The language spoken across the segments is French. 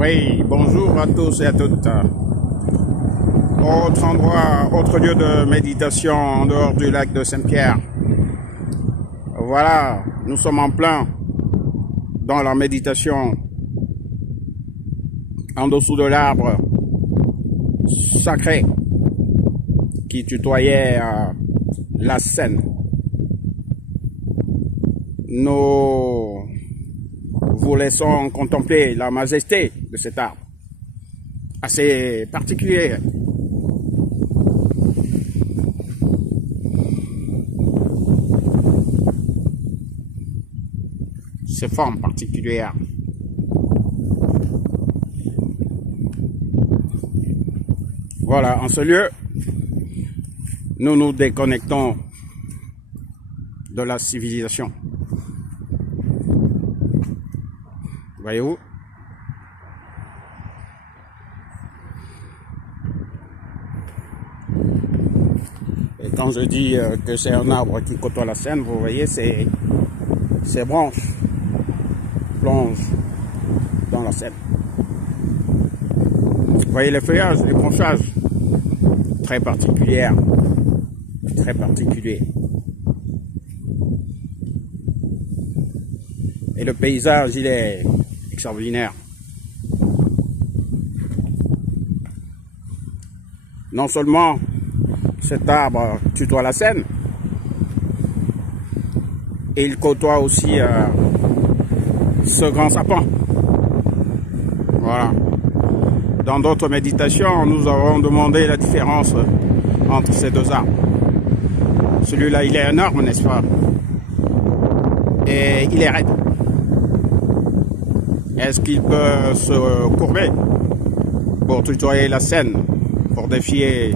Oui, bonjour à tous et à toutes. Autre endroit, autre lieu de méditation en dehors du lac de Saint-Pierre. Voilà, nous sommes en plein dans la méditation en dessous de l'arbre sacré qui tutoyait la Seine. Nous vous laissons contempler la majesté de cet arbre, assez particulier. Ses formes particulières. Voilà, en ce lieu, nous nous déconnectons de la civilisation. Voyez-vous? Et quand je dis que c'est un arbre qui côtoie la Seine, vous voyez, ses branches plongent dans la Seine. Vous voyez les feuillages, les branchages, très particuliers, très particuliers. Et le paysage, il est extraordinaire. Non seulement cet arbre tutoie la Seine, et il côtoie aussi ce grand sapin. Voilà. Dans d'autres méditations, nous avons demandé la différence entre ces deux arbres. Celui-là, il est énorme, n'est-ce pas? Et il est raide. Est-ce qu'il peut se courber pour tutoyer la Seine, pour défier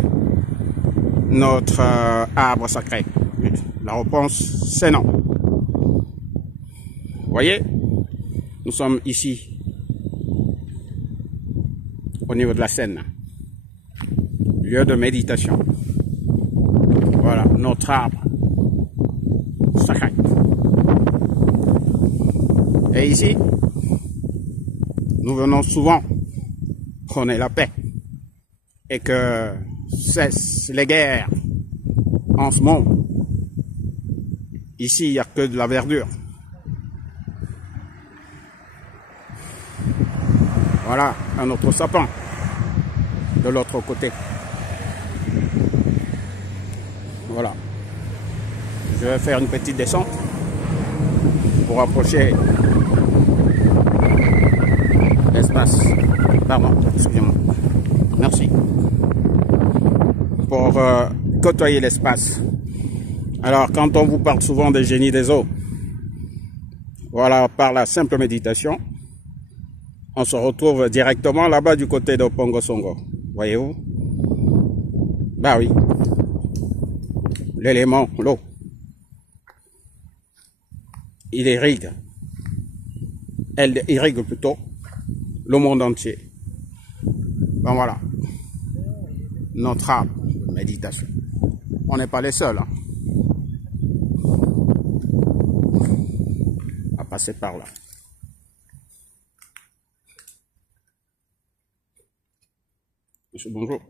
notre arbre sacré? La réponse, c'est non. Vous voyez, nous sommes ici, au niveau de la Seine, lieu de méditation. Voilà, notre arbre sacré. Et ici, nous venons souvent prôner la paix et que cessent les guerres en ce monde. Ici, il n'y a que de la verdure. Voilà, un autre sapin de l'autre côté. Voilà. Je vais faire une petite descente pour approcher l'espace. Pardon, excusez-moi. Merci. Pour côtoyer l'espace. Alors, quand on vous parle souvent des génies des eaux, voilà, par la simple méditation, on se retrouve directement là-bas du côté de Pongo Songo. Voyez-vous? Bah oui. L'élément, l'eau. Il irrigue. Elle irrigue plutôt le monde entier. Ben voilà. Notre arbre de méditation. On n'est pas les seuls. Hein, à passer par là. Monsieur, bonjour.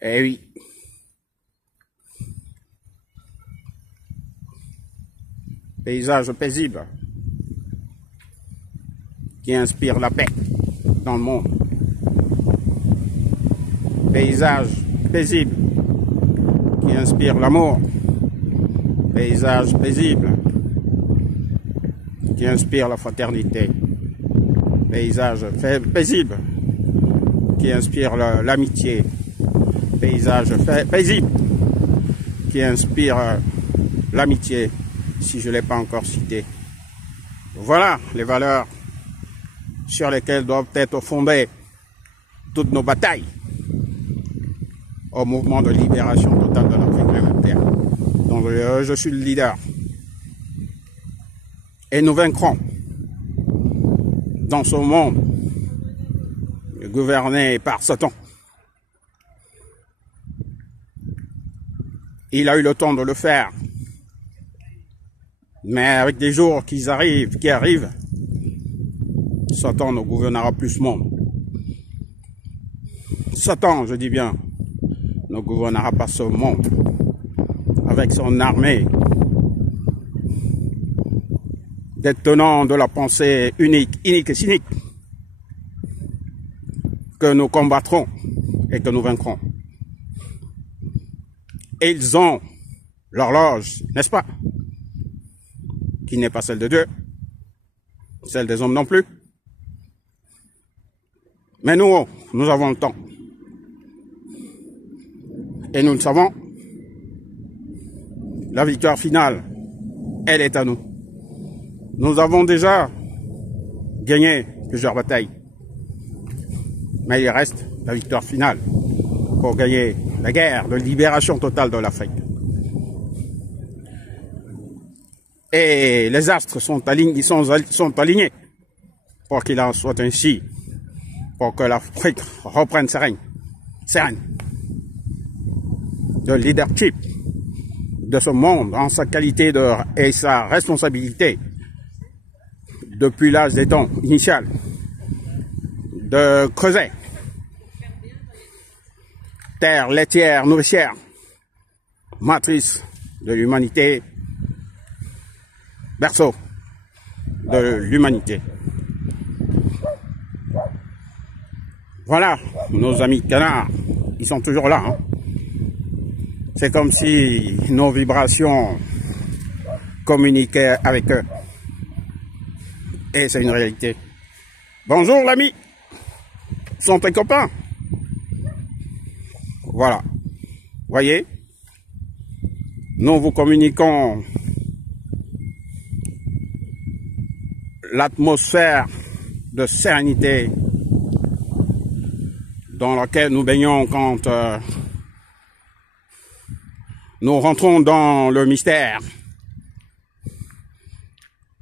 Eh oui. Paysage paisible qui inspire la paix dans le monde. Paysage paisible qui inspire l'amour. Paysage paisible qui inspire la fraternité. Paysage paisible qui inspire l'amitié. Paysage paisible qui inspire l'amitié, si je ne l'ai pas encore cité. Voilà les valeurs sur lesquelles doivent être fondées toutes nos batailles au mouvement de libération totale de l'Afrique élémentaire. Donc je suis le leader. Et nous vaincrons dans ce monde gouverné par Satan. Il a eu le temps de le faire. Mais avec des jours qui arrivent, Satan ne gouvernera plus ce monde. Satan, je dis bien, ne gouvernera pas ce monde avec son armée des tenants de la pensée unique et cynique que nous combattrons et que nous vaincrons. Et ils ont l'horloge, n'est-ce pas? Qui n'est pas celle de Dieu, celle des hommes non plus. Mais nous avons le temps. Et nous le savons, la victoire finale, elle est à nous. Nous avons déjà gagné plusieurs batailles. Mais il reste la victoire finale pour gagner la guerre de libération totale de l'Afrique. Et les astres sont alignés pour qu'il en soit ainsi, pour que l'Afrique reprenne ses règnes, de leadership de ce monde en sa qualité et sa responsabilité depuis l'âge des temps initial de creuser terre laitière, nourricière, matrice de l'humanité, berceau de l'humanité. Voilà, nos amis canards, ils sont toujours là. Hein. C'est comme si nos vibrations communiquaient avec eux. Et c'est une réalité. Bonjour l'ami, sont tes copains. Voilà, voyez, nous vous communiquons l'atmosphère de sérénité dans laquelle nous baignons quand nous rentrons dans le mystère,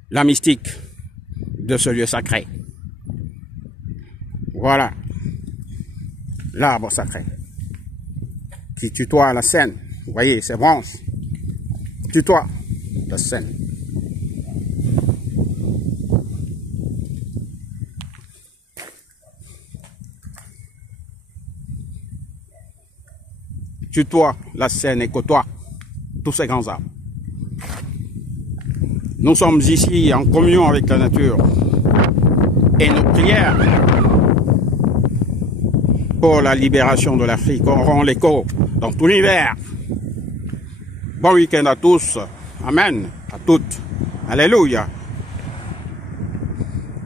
la mystique de ce lieu sacré. Voilà, l'arbre sacré qui tutoie la scène. Vous voyez, ces branches tutoient la scène. Tutoie la scène et côtoie tous ces grands arbres. Nous sommes ici en communion avec la nature et nos prières pour la libération de l'Afrique auront l'écho dans tout l'univers. Bon week-end à tous. Amen. À toutes. Alléluia.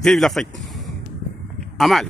Vive l'Afrique. Amal.